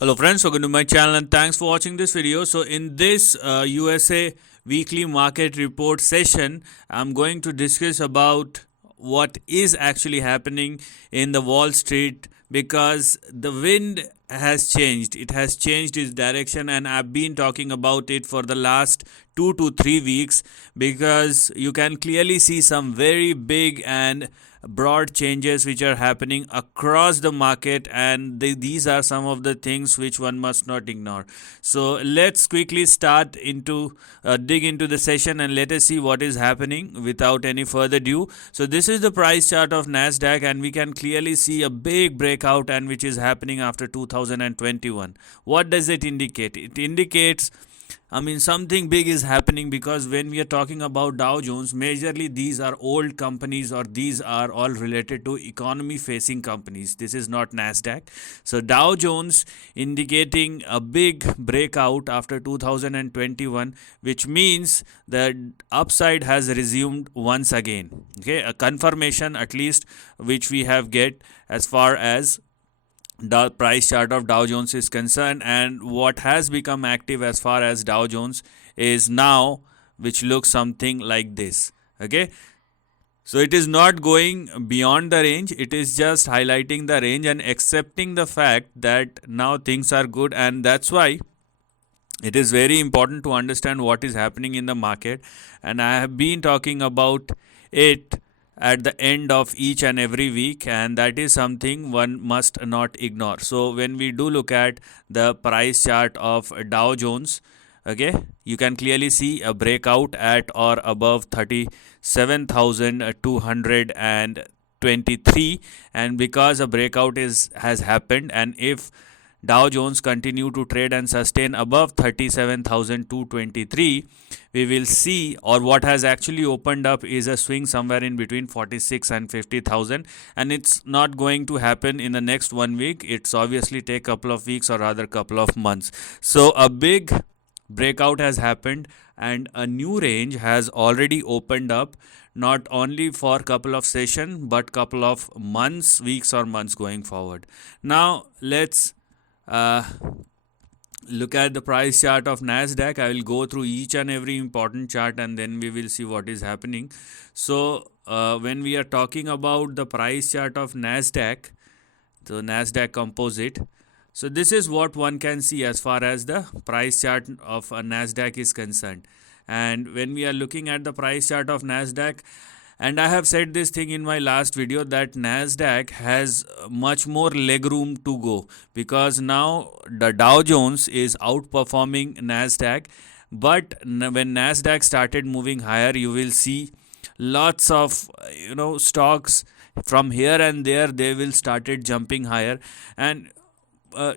Hello friends, welcome to my channel and thanks for watching this video. So in this USA weekly market report session, I'm going to discuss about what is actually happening in the Wall Street because the wind has changed. It has changed its direction and I've been talking about it for the last 2 to 3 weeks because you can clearly see some very big and broad changes which are happening across the market, and these are some of the things which one must not ignore. So let's quickly start into dig into the session and let us see what is happening without any further ado. So this is the price chart of NASDAQ and we can clearly see a big breakout and which is happening after 2021. What does it indicate? It indicates something big is happening because when we are talking about Dow Jones, majorly these are old companies or these are all related to economy facing companies. This is not NASDAQ. So Dow Jones indicating a big breakout after 2021, which means the upside has resumed once again. Okay, a confirmation at least which we have get as far as the price chart of Dow Jones is concerned, and what has become active as far as Dow Jones is now, which looks something like this. Okay, so it is not going beyond the range, it is just highlighting the range and accepting the fact that now things are good, and that's why it is very important to understand what is happening in the market. And I have been talking about it at the end of each and every week, and that is something one must not ignore. So when we do look at the price chart of Dow Jones, okay, you can clearly see a breakout at or above 37,223, and because a breakout has happened, and if Dow Jones continue to trade and sustain above 37,223, we will see, or what has actually opened up is a swing somewhere in between 46 and 50,000, and it's not going to happen in the next 1 week. It's obviously take couple of weeks or rather couple of months. So a big breakout has happened and a new range has already opened up, not only for couple of session but couple of months, weeks or months going forward. Now let's look at the price chart of NASDAQ. I will go through each and every important chart and then we will see what is happening. So when we are talking about the price chart of NASDAQ, so NASDAQ composite, so this is what one can see as far as the price chart of NASDAQ is concerned. And when we are looking at the price chart of NASDAQ, and I have said this thing in my last video that NASDAQ has much more legroom to go because now the Dow Jones is outperforming NASDAQ. But when NASDAQ started moving higher, you will see lots of stocks from here and there, they will started jumping higher, and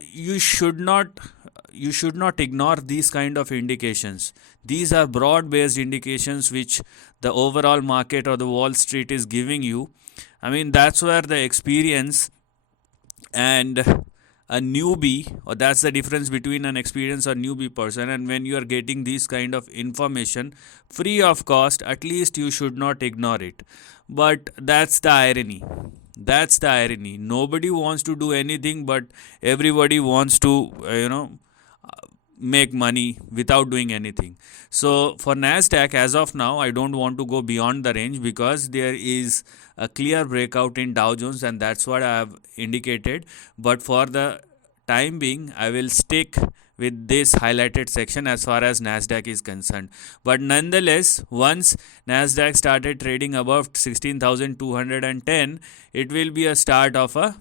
you should not ignore these kind of indications. These are broad based indications which the overall market or the Wall Street is giving you. That's where the experience and a newbie, or that's the difference between an experienced or newbie person, and when you are getting this kind of information free of cost, at least you should not ignore it. But that's the irony. Nobody wants to do anything, but everybody wants to make money without doing anything. So for NASDAQ, as of now, I don't want to go beyond the range because there is a clear breakout in Dow Jones, and that's what I have indicated. But for the time being, I will stick with this highlighted section as far as NASDAQ is concerned. But nonetheless, once NASDAQ started trading above 16,210, it will be a start of a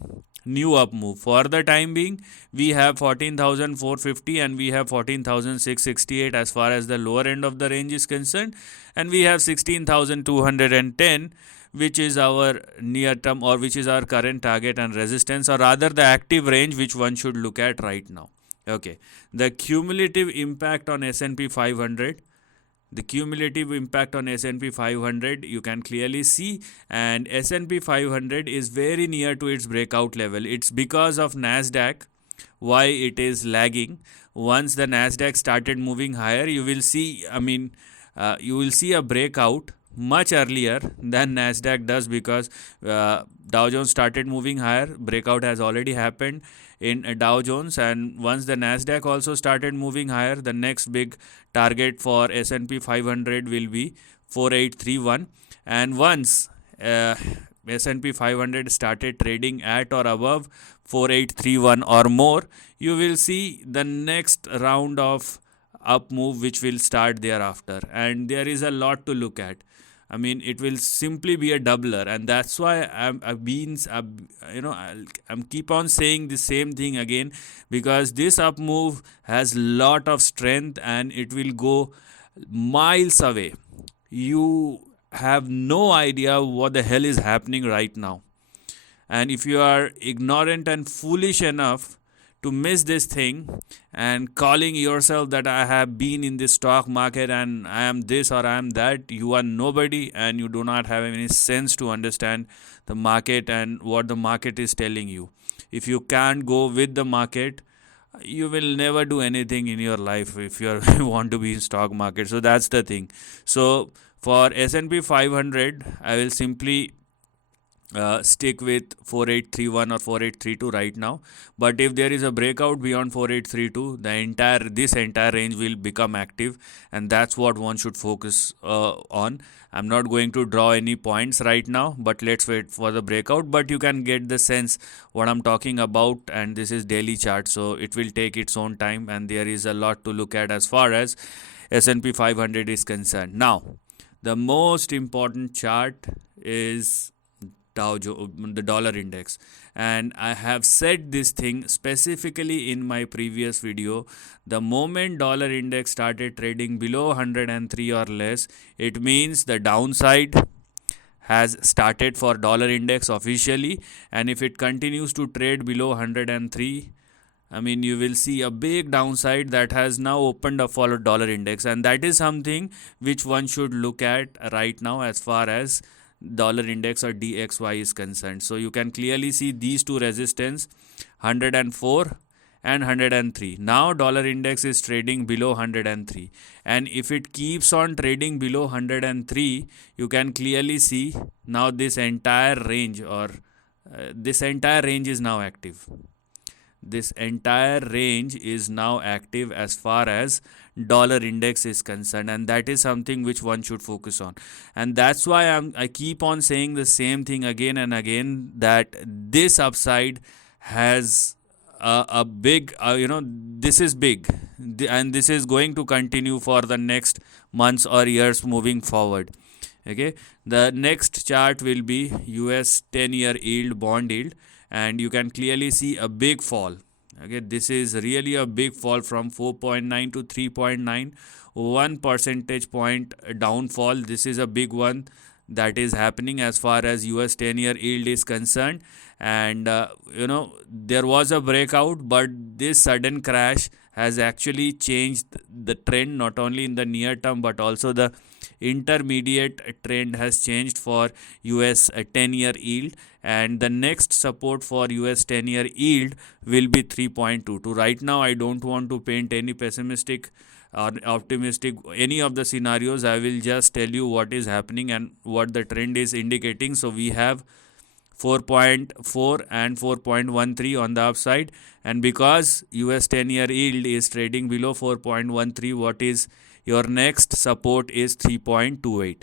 new up move. For the time being, we have 14,450 and we have 14,668 as far as the lower end of the range is concerned, and we have 16,210, which is our near term, or which is our current target and resistance, or rather the active range which one should look at right now. Okay, the cumulative impact on S&P 500, the cumulative impact on S&P 500 you can clearly see, and S&P 500 is very near to its breakout level. It's because of NASDAQ why it is lagging. Once the NASDAQ started moving higher, you will see you will see a breakout much earlier than NASDAQ does, because Dow Jones started moving higher, breakout has already happened. in Dow Jones, and once the NASDAQ also started moving higher, the next big target for S&P 500 will be 4831. And once S&P 500 started trading at or above 4831 or more, you will see the next round of up move which will start thereafter, and there is a lot to look at. I mean, it will simply be a doubler, and that's why I'm keep on saying the same thing again, because this up move has lot of strength and it will go miles away. You have no idea what the hell is happening right now, and if you are ignorant and foolish enough to miss this thing and calling yourself that I have been in this stock market and I am this or I am that, you are nobody and you do not have any sense to understand the market and what the market is telling you. If you can't go with the market, you will never do anything in your life if you want to be in stock market. So that's the thing. So for S&P 500, I will simply stick with 4831 or 4832 right now, but if there is a breakout beyond 4832, this entire range will become active, and that's what one should focus on. I'm not going to draw any points right now, but let's wait for the breakout. But you can get the sense what I'm talking about, and this is daily chart, so it will take its own time, and there is a lot to look at as far as S&P 500 is concerned. Now, the most important chart is the dollar index, and I have said this thing specifically in my previous video. The moment dollar index started trading below 103 or less, it means the downside has started for dollar index officially, and if it continues to trade below 103, I mean, you will see a big downside that has now opened up for dollar index, and that is something which one should look at right now as far as dollar index or DXY is concerned. So you can clearly see these two resistance, 104 and 103. Now dollar index is trading below 103, and if it keeps on trading below 103, you can clearly see now this entire range is now active. This entire range is now active as far as dollar index is concerned, and that is something which one should focus on. And that's why I keep on saying the same thing again and again, that this upside has a big this is big, and this is going to continue for the next months or years moving forward. Okay, the next chart will be US 10-year yield, bond yield, and you can clearly see a big fall. Okay, this is really a big fall from 4.9 to 3.9, 1 percentage point downfall. This is a big one that is happening as far as US 10-year yield is concerned. And there was a breakout, but this sudden crash has actually changed the trend, not only in the near term but also the intermediate trend has changed for US 10-year yield, and the next support for US 10-year yield will be 3.22. Right now I don't want to paint any pessimistic or optimistic any of the scenarios. I will just tell you what is happening and what the trend is indicating. So we have 4.4 and 4.13 on the upside, and because US 10-year yield is trading below 4.13, what is your next support is 3.28,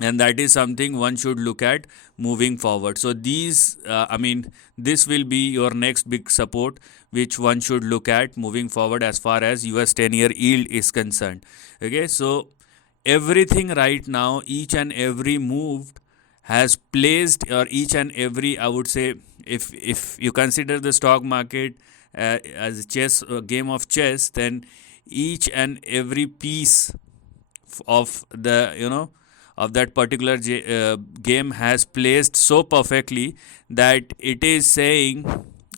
and that is something one should look at moving forward. So this will be your next big support which one should look at moving forward as far as US 10-year yield is concerned. Okay, so everything right now, each and every move has placed, or each and every, I would say, if you consider the stock market as a game of chess, then each and every piece of the of that particular game has placed so perfectly that it is saying,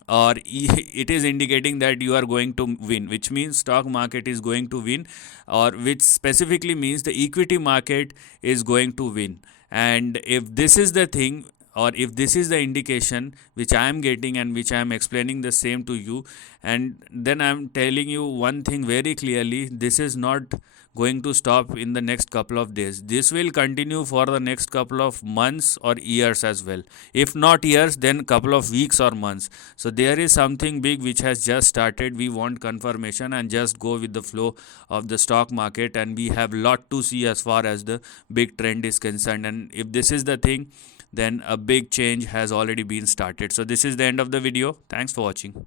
or it is indicating that you are going to win, which means stock market is going to win, or which specifically means the equity market is going to win. And if this is the thing, or if this is the indication which I am getting and which I am explaining the same to you, and then I am telling you one thing very clearly, this is not going to stop in the next couple of days. This will continue for the next couple of months or years as well. If not years, then couple of weeks or months. So there is something big which has just started. We want confirmation and just go with the flow of the stock market, and we have lot to see as far as the big trend is concerned. And if this is the thing, then a big change has already been started. So this is the end of the video. Thanks for watching.